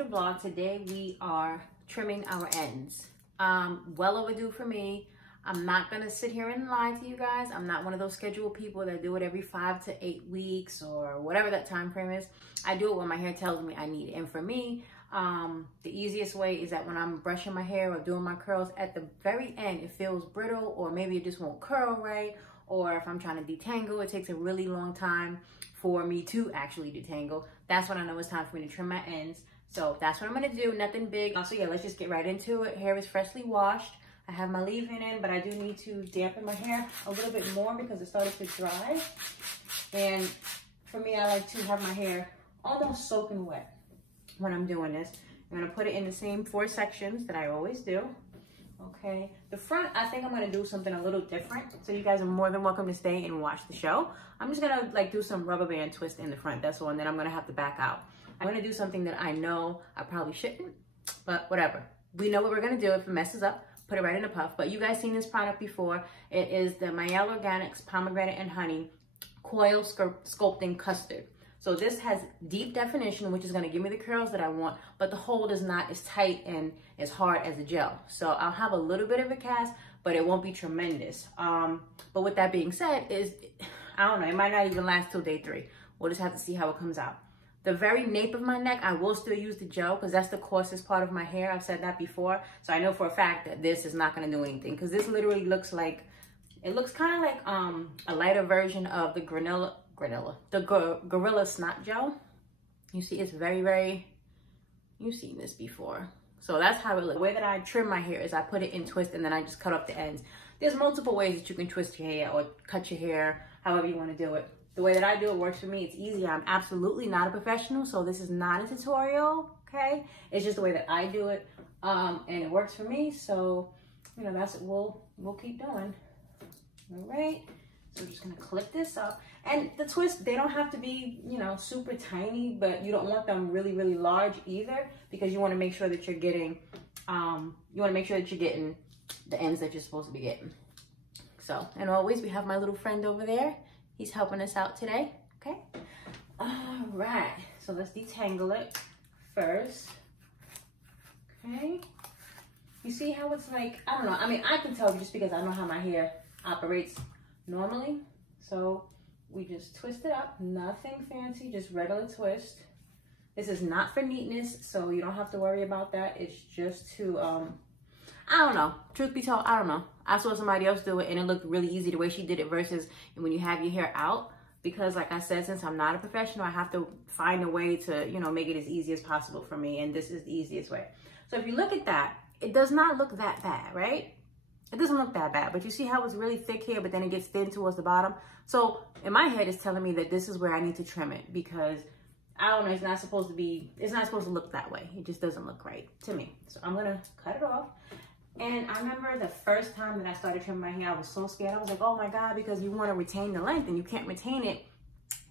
the vlog. Today we are trimming our ends. Well overdue for me. I'm not gonna sit here and lie to you guys. I'm not one of those scheduled people that do it every 5 to 8 weeks or whatever that time frame is. I do it when my hair tells me I need it. And for me, the easiest way is that when I'm brushing my hair or doing my curls, at the very end it feels brittle, or maybe it just won't curl right, or if I'm trying to detangle, it takes a really long time for me to actually detangle. That's when I know it's time for me to trim my ends. So that's what I'm gonna do, nothing big. So yeah, let's just get right into it. Hair is freshly washed. I have my leave-in in, but I do need to dampen my hair a little bit more because it started to dry. And for me, I like to have my hair almost soaking wet when I'm doing this. I'm gonna put it in the same 4 sections that I always do. Okay, the front, I think I'm gonna do something a little different. So you guys are more than welcome to stay and watch the show. I'm just gonna like do some rubber band twist in the front, that's all, and then I'm gonna have to back out. I'm gonna do something that I know I probably shouldn't, but whatever. We know what we're gonna do. If it messes up, put it right in a puff. But you guys seen this product before. It is the Mielle Organics Pomegranate and Honey Coil Sculpting Custard. So this has deep definition, which is gonna give me the curls that I want, but the hold is not as tight and as hard as the gel. So I'll have a little bit of a cast, but it won't be tremendous. But with that being said, I don't know, it might not even last till day 3. We'll just have to see how it comes out. The very nape of my neck, I will still use the gel because that's the coarsest part of my hair. I've said that before. So I know for a fact that this is not gonna do anything, because this literally looks like, it looks kind of like a lighter version of the Gorilla Snot Gel. You see, it's very, very, you've seen this before. So that's how it looks. The way that I trim my hair is I put it in twist and then I just cut off the ends. There's multiple ways that you can twist your hair or cut your hair, however you want to do it. The way that I do it works for me. It's easy. I'm absolutely not a professional, so this is not a tutorial, okay? It's just the way that I do it, and it works for me. So, you know, that's what we'll keep doing. All right. So I'm just gonna clip this up. And the twists, they don't have to be, you know, super tiny, but you don't want them really, really large either, because you want to make sure that you're getting, the ends that you're supposed to be getting. So, and always we have my little friend over there. He's helping us out today, okay? All right, so let's detangle it first, okay? You see how it's like, I don't know, I mean, I can tell just because I know how my hair operates normally. So we just twist it up, nothing fancy, just regular twist. This is not for neatness, so you don't have to worry about that. It's just to, I don't know, truth be told, I don't know. I saw somebody else do it and it looked really easy the way she did it versus when you have your hair out. Because like I said, since I'm not a professional, I have to find a way to, you know, make it as easy as possible for me. And this is the easiest way. So if you look at that, it does not look that bad, right? It doesn't look that bad, but you see how it's really thick here, but then it gets thin towards the bottom. So in my head, it's telling me that this is where I need to trim it, because I don't know, it's not supposed to look that way. It just doesn't look right to me. So I'm gonna cut it off. And I remember the first time that I started trimming my hair, I was so scared. I was like, oh my God, because you want to retain the length and you can't retain it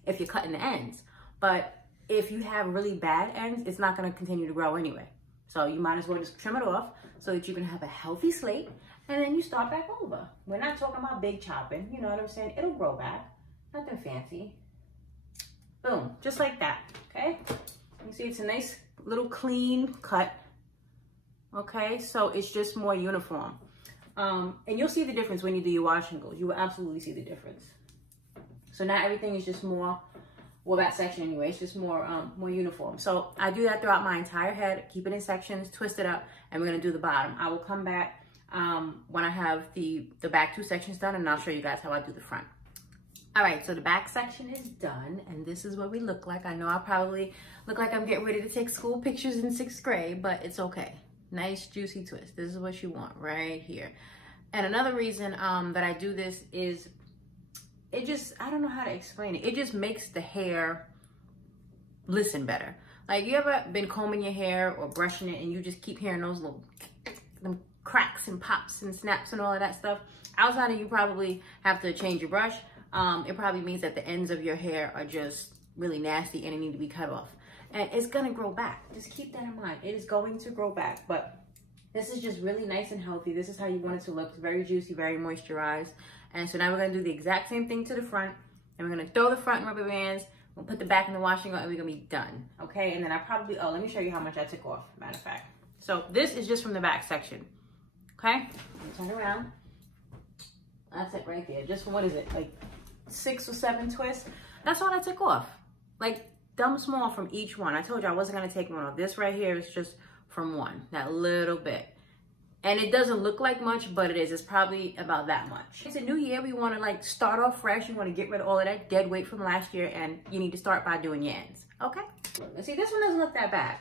if you're cutting the ends. But if you have really bad ends, it's not going to continue to grow anyway. So you might as well just trim it off so that you can have a healthy slate, and then you start back over. We're not talking about big chopping, you know what I'm saying? It'll grow back, nothing fancy. Boom, just like that, okay? You see it's a nice little clean cut. Okay, so it's just more uniform. And you'll see the difference when you do your wash and goes. You will absolutely see the difference. So now everything is just more, well, that section anyway, it's just more more uniform. So I do that throughout my entire head, keep it in sections, twist it up, and we're gonna do the bottom. I will come back when I have the back 2 sections done, and I'll show you guys how I do the front. All right, so the back section is done, and this is what we look like. I know I probably look like I'm getting ready to take school pictures in 6th grade, but it's okay. Nice juicy twist. This is what you want right here. And another reason that I do this is it just, I don't know how to explain it. It just makes the hair listen better. Like, you ever been combing your hair or brushing it and you just keep hearing those little them cracks and pops and snaps and all of that stuff? Outside of you probably have to change your brush, it probably means that the ends of your hair are just really nasty and it need to be cut off. And it's gonna grow back. Just keep that in mind. It is going to grow back, but this is just really nice and healthy. This is how you want it to look. It's very juicy, very moisturized. And so now we're gonna do the exact same thing to the front, and we're gonna throw the front rubber bands. We'll put the back in the washing and we're gonna be done, okay? And then I probably, oh, let me show you how much I took off, matter of fact. So this is just from the back section, okay? Turn around. That's it right there. Just from, what is it, like 6 or 7 twists? That's all I took off. Like, dumb small from each one. I told you I wasn't gonna take one off. This right here is just from one, that little bit. And it doesn't look like much, but it is. It's probably about that much. It's a new year. We want to like start off fresh. You want to get rid of all of that dead weight from last year, and you need to start by doing your ends. Okay? See, this one doesn't look that bad.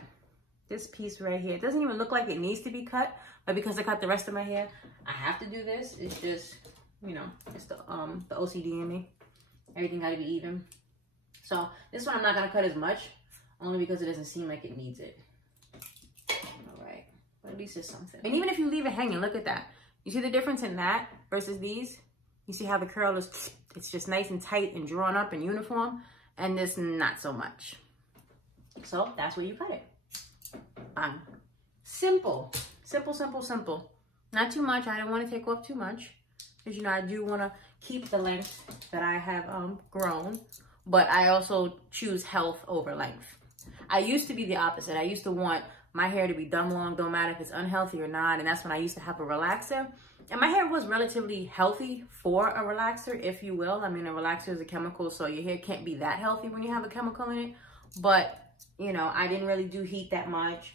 This piece right here, it doesn't even look like it needs to be cut, but because I cut the rest of my hair, I have to do this. It's just, you know, it's the OCD in me. Everything got to be even. So this one I'm not gonna cut as much, only because it doesn't seem like it needs it. But at least it's something. And even if you leave it hanging, look at that. You see the difference in that versus these? You see how the curl is, it's just nice and tight and drawn up and uniform, and this not so much. So that's where you cut it. Bang. Simple. Simple, simple, simple. Not too much. I don't want to take off too much, because you know I do want to keep the length that I have grown, but I also choose health over length. I used to be the opposite. I used to want my hair to be dumb long, don't matter if it's unhealthy or not. And that's when I used to have a relaxer. And my hair was relatively healthy for a relaxer, if you will. I mean, a relaxer is a chemical, so your hair can't be that healthy when you have a chemical in it. But, you know, I didn't really do heat that much.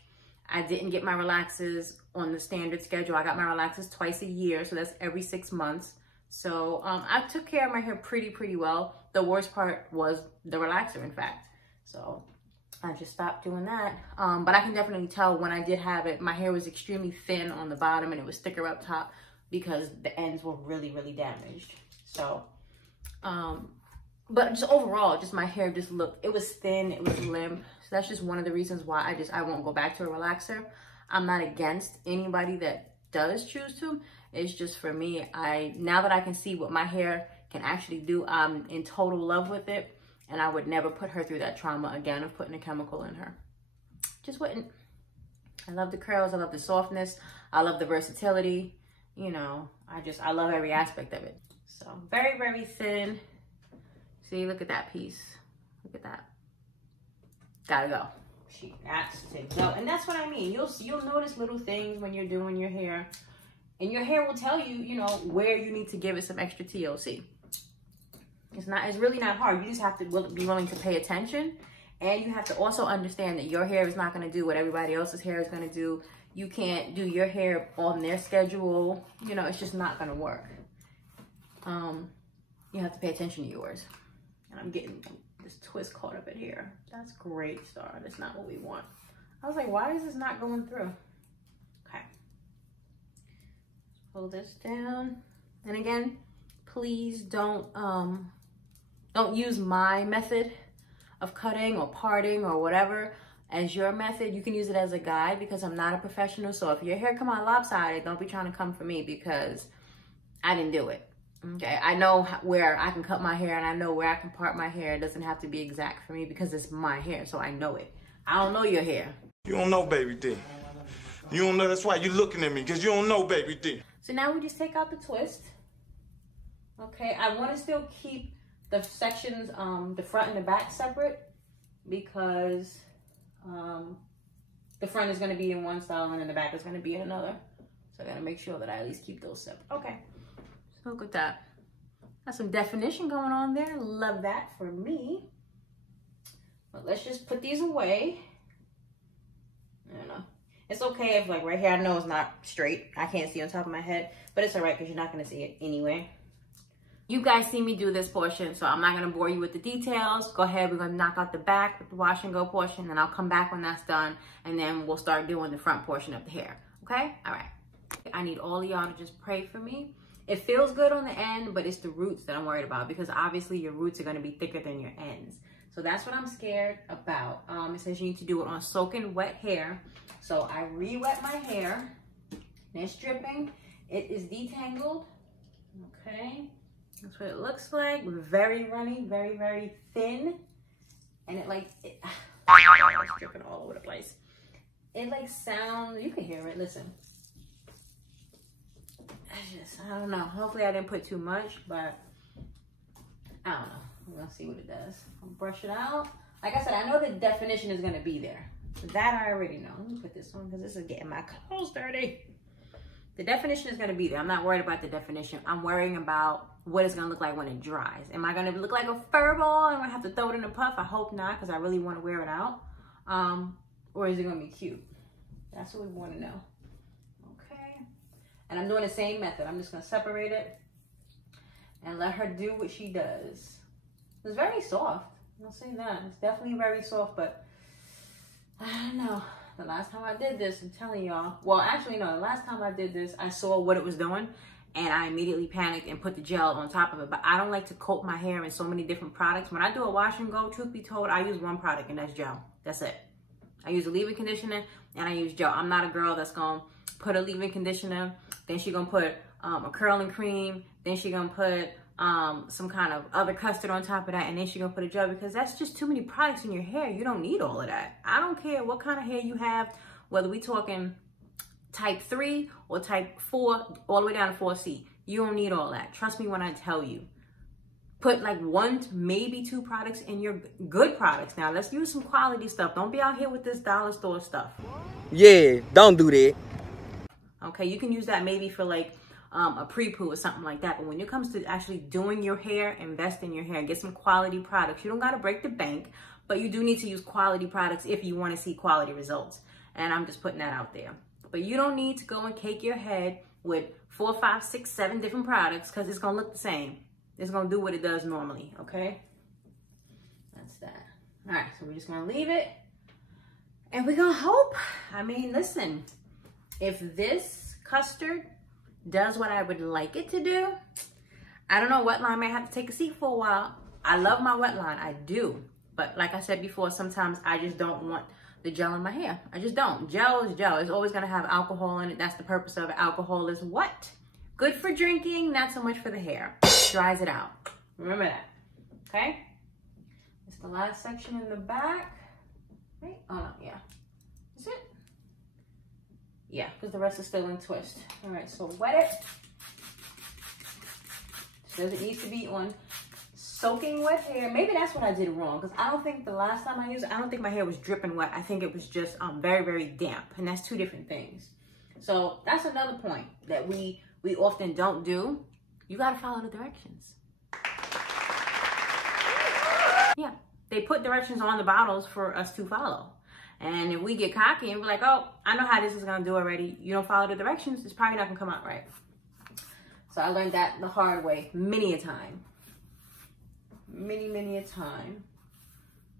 I didn't get my relaxers on the standard schedule. I got my relaxers twice a year, so that's every 6 months. So I took care of my hair pretty well. The worst part was the relaxer, in fact. So I just stopped doing that. But I can definitely tell when I did have it, my hair was extremely thin on the bottom and it was thicker up top because the ends were really damaged. So, but just overall, just my hair just looked, it was thin, it was limp. So that's just one of the reasons why I won't go back to a relaxer. I'm not against anybody that does choose to. It's just for me, now that I can see what my hair can actually do, I'm in total love with it. And I would never put her through that trauma again of putting a chemical in her. Just wouldn't. I love the curls. I love the softness. I love the versatility. You know, I love every aspect of it. So very thin. See, look at that piece. Look at that. Gotta go. She has to go. And that's what I mean. You'll notice little things when you're doing your hair. And your hair will tell you, you know, where you need to give it some extra TLC. It's really not hard. You just have to be willing to pay attention. And you have to also understand that your hair is not going to do what everybody else's hair is going to do. You can't do your hair on their schedule. You know, it's just not going to work. You have to pay attention to yours. And I'm getting this twist caught up in here. That's great, Star. That's not what we want. I was like, why is this not going through? Okay. Pull this down. And again, please don't use my method of cutting or parting or whatever as your method. You can use it as a guide because I'm not a professional. So if your hair come out lopsided, don't be trying to come for me because I didn't do it. Okay, I know where I can cut my hair and I know where I can part my hair. It doesn't have to be exact for me because it's my hair, so I know it. I don't know your hair. You don't know, baby D. You don't know, that's why you're looking at me, because you don't know, baby D. So now we just take out the twist. Okay, I want to still keep the sections, the front and the back separate because the front is going to be in one style and then the back is going to be in another. So I got to make sure that I at least keep those separate. Okay, so look at that. Got some definition going on there. Love that for me. But let's just put these away. I don't know. It's okay if like right here, I know it's not straight. I can't see on top of my head, but it's all right because you're not going to see it anyway. You guys see me do this portion, so I'm not going to bore you with the details. Go ahead, we're going to knock out the back with the wash and go portion, and I'll come back when that's done, and then we'll start doing the front portion of the hair, okay? All right. I need all of y'all to just pray for me. It feels good on the end, but it's the roots that I'm worried about because obviously your roots are going to be thicker than your ends. So that's what I'm scared about. It says you need to do it on soaking wet hair. So I re-wet my hair, and it's dripping. It is detangled, okay? That's what it looks like. Very runny, very thin. And it like, it's dripping all over the place. It like sounds, you can hear it, listen. I don't know. Hopefully I didn't put too much, but I don't know. We're gonna see what it does. I'll brush it out. Like I said, I know the definition is gonna be there. So that I already know. Let me put this on because this is getting my clothes dirty. The definition is gonna be there. I'm not worried about the definition. I'm worrying about what it's gonna look like when it dries. Am I gonna look like a fur ball and I have to throw it in a puff? I hope not, because I really want to wear it out. Or is it gonna be cute? That's what we want to know. Okay. And I'm doing the same method. I'm just gonna separate it and let her do what she does. It's very soft. I'll say that. It's definitely very soft, but I don't know. The last time I did this, I'm telling y'all. Well, actually, no. The last time I did this, I saw what it was doing, and I immediately panicked and put the gel on top of it. But I don't like to coat my hair in so many different products. When I do a wash and go, truth be told, I use one product, and that's gel. That's it. I use a leave-in conditioner, and I use gel. I'm not a girl that's going to put a leave-in conditioner, then she's going to put a curling cream, then she's going to put some kind of other custard on top of that, and then she's gonna put a gel, because that's just too many products in your hair. You don't need all of that. I don't care what kind of hair you have, whether we talking type 3 or type 4 all the way down to 4C. You don't need all that. Trust me when I tell you. Put like 1, maybe 2 products in your good products. Now let's use some quality stuff. Don't be out here with this dollar store stuff. Yeah, don't do that. Okay, you can use that maybe for like a pre-poo or something like that. But when it comes to actually doing your hair, invest in your hair, get some quality products. You don't got to break the bank, but you do need to use quality products if you want to see quality results. And I'm just putting that out there. But you don't need to go and cake your head with 4, 5, 6, 7 different products, because it's going to look the same. It's going to do what it does normally, okay? That's that. All right, so we're just going to leave it. And we're going to hope. I mean, listen, if this custard does what I would like it to do, I don't know, wet line may have to take a seat for a while. I love my wet line, I do. But like I said before, sometimes I just don't want the gel in my hair. I just don't. Gel is gel. It's always gonna have alcohol in it. That's the purpose of it. Alcohol is what? Good for drinking, not so much for the hair. Dries it out. Remember that, okay? It's the last section in the back. Right? Oh no, yeah. Is it? Yeah, because the rest is still in twist. All right, so wet it. Says it needs to be on soaking wet hair. Maybe that's what I did wrong, because I don't think the last time I used it, I don't think my hair was dripping wet. I think it was just very, very damp, and that's 2 different things. So that's another point that we often don't do. You got to follow the directions. Yeah, they put directions on the bottles for us to follow. And if we get cocky and be like, oh, I know how this is going to do already, you don't follow the directions, it's probably not going to come out right. So I learned that the hard way many a time. Many a time.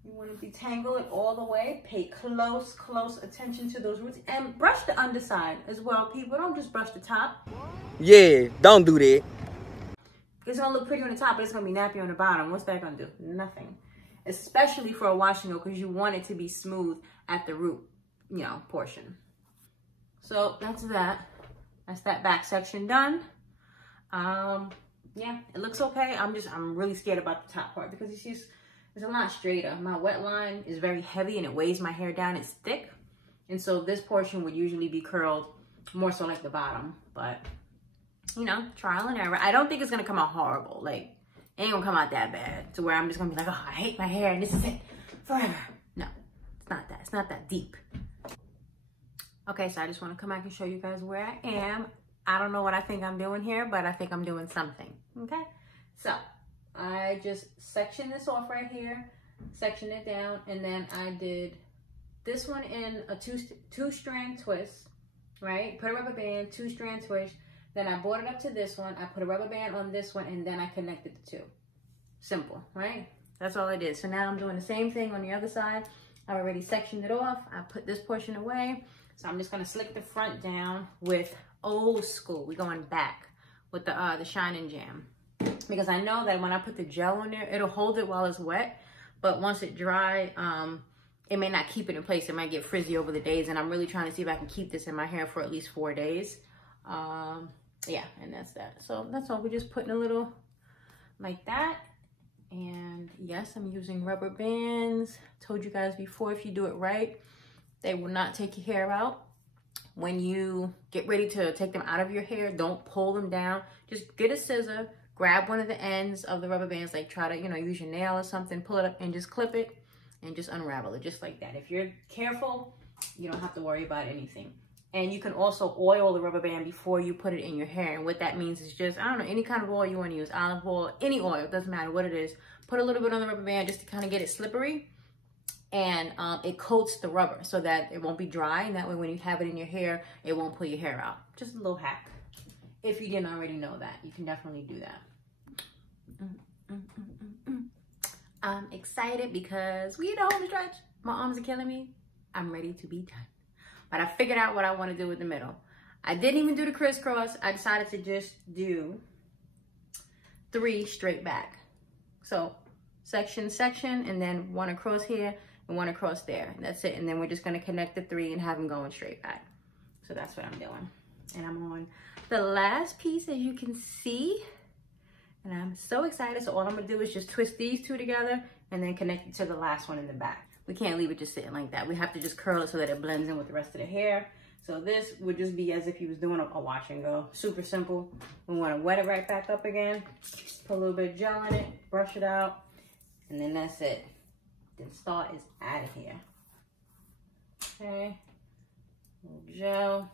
You want to detangle it all the way. Pay close attention to those roots. And brush the underside as well, people. Don't just brush the top. Yeah, don't do that. It's going to look pretty on the top, but it's going to be nappy on the bottom. What's that going to do? Nothing. Especially for a wash and go, because you want it to be smooth at the root, you know, portion. So that's that. That's that back section done. Yeah, it looks okay. I'm really scared about the top part, because it's a lot straighter. My wet line is very heavy and it weighs my hair down. It's thick. And so this portion would usually be curled more so like the bottom, but you know, trial and error. I don't think it's going to come out horrible. Like, it ain't gonna come out that bad to where I'm just gonna be like, oh, I hate my hair and this is it forever. No, it's not that. It's not that deep. Okay, so I just want to come back and show you guys where I am. I don't know what I think I'm doing here, but I think I'm doing something. Okay, so I just sectioned this off right here, sectioned it down, and then I did this one in a two-strand twist, right? Put a rubber band, 2-strand twist. Then I brought it up to this one. I put a rubber band on this one, and then I connected the 2. Simple, right? That's all I did. So now I'm doing the same thing on the other side. I already sectioned it off. I put this portion away. So I'm just gonna slick the front down with old school. We're going back with the Shine and Jam, because I know that when I put the gel on there, it'll hold it while it's wet, but once it dry, it may not keep it in place. It might get frizzy over the days, and I'm really trying to see if I can keep this in my hair for at least 4 days. Yeah, and that's that. So that's all. We're just putting a little like that. And yes, I'm using rubber bands. Told you guys before, if you do it right, they will not take your hair out. When you get ready to take them out of your hair, don't pull them down. Just get a scissor, grab one of the ends of the rubber bands, like try to, you know, use your nail or something, pull it up and just clip it and just unravel it just like that. If you're careful, you don't have to worry about anything. And you can also oil the rubber band before you put it in your hair. And what that means is just, I don't know, any kind of oil you want to use, olive oil, any oil, doesn't matter what it is. Put a little bit on the rubber band just to kind of get it slippery. And it coats the rubber so that it won't be dry. And that way when you have it in your hair, it won't pull your hair out. Just a little hack. If you didn't already know that, you can definitely do that. I'm excited because we in the home stretch. My arms are killing me. I'm ready to be done. But I figured out what I want to do with the middle. I didn't even do the crisscross. I decided to just do 3 straight back. So section, and then 1 across here and 1 across there. And that's it. And then we're just going to connect the 3 and have them going straight back. So that's what I'm doing. And I'm on the last piece, as you can see. And I'm so excited. So all I'm going to do is just twist these 2 together and then connect it to the last one in the back. We can't leave it just sitting like that. We have to just curl it so that it blends in with the rest of the hair. So this would just be as if you was doing a wash and go. Super simple. We want to wet it right back up again. Put a little bit of gel in it. Brush it out. And then that's it. Then start is out of here. Okay. A little gel.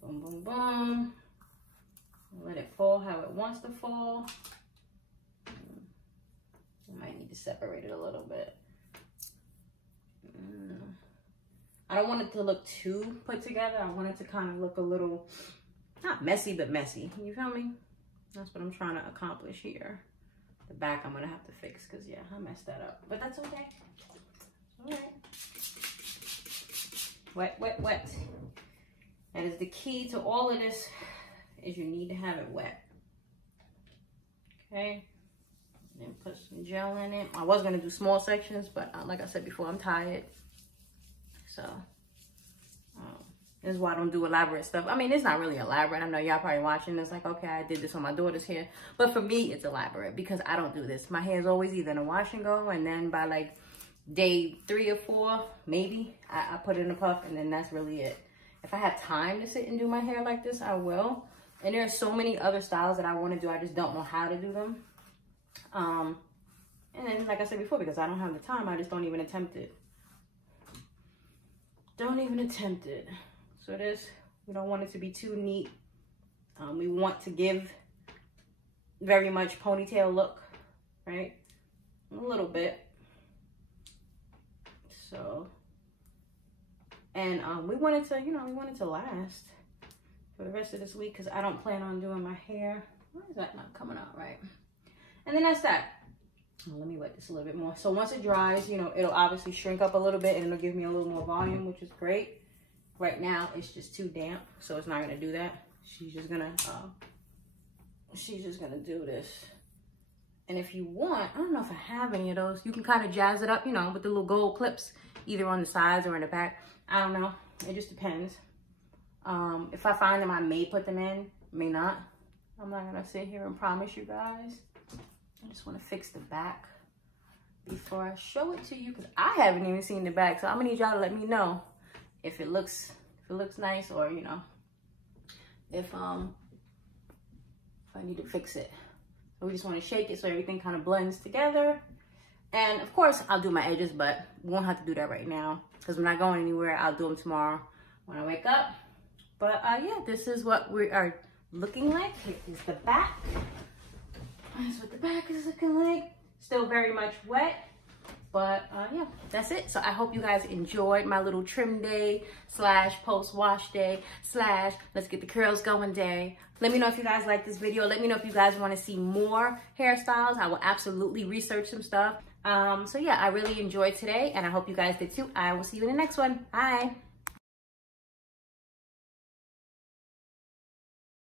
Boom, boom, boom. Let it fall how it wants to fall. I might need to separate it a little bit. I don't want it to look too put together. I want it to kind of look a little, not messy, but messy. You feel me? That's what I'm trying to accomplish here. The back I'm going to have to fix because, yeah, I messed that up. But that's okay. All right. Wet, wet, wet. That is the key to all of this, is you need to have it wet. Okay. Then put some gel in it. I was going to do small sections, but like I said before, I'm tired. So, this is why I don't do elaborate stuff. I mean, it's not really elaborate. I know y'all probably watching this like, okay, I did this on my daughter's hair. But for me, it's elaborate because I don't do this. My hair is always either in a wash and go, and then by like day 3 or 4, maybe, I put it in a puff, and then that's really it. If I have time to sit and do my hair like this, I will. And there are so many other styles that I want to do. I just don't know how to do them. And then, like I said before, because I don't have the time, I just don't even attempt it. Don't even attempt it. So this, we don't want it to be too neat. We want to give very much ponytail look, right? A little bit. So, and we want it to, you know, we want it to last for the rest of this week because I don't plan on doing my hair. Why is that not coming out right? And then that's that. Let me wet this a little bit more. So once it dries, you know, it'll obviously shrink up a little bit and it'll give me a little more volume, which is great. Right now, it's just too damp, so it's not gonna do that. She's just gonna do this. And if you want, I don't know if I have any of those, you can kind of jazz it up, you know, with the little gold clips, either on the sides or in the back. I don't know, it just depends. If I find them, I may put them in, may not. I'm not gonna sit here and promise you guys. I just want to fix the back before I show it to you because I haven't even seen the back. So I'm gonna need y'all to let me know if it looks nice, or you know, if I need to fix it. So we just want to shake it so everything kind of blends together. And of course I'll do my edges, but we won't have to do that right now because I'm not going anywhere. I'll do them tomorrow when I wake up. But yeah, this is what we are looking like. Here is the back. That's what the back is looking like. Still very much wet, but yeah, that's it. So I hope you guys enjoyed my little trim day / post wash day / let's get the curls going day. Let me know if you guys like this video. Let me know if you guys want to see more hairstyles. I will absolutely research some stuff. So yeah, I really enjoyed today and I hope you guys did too. I will see you in the next one. Bye.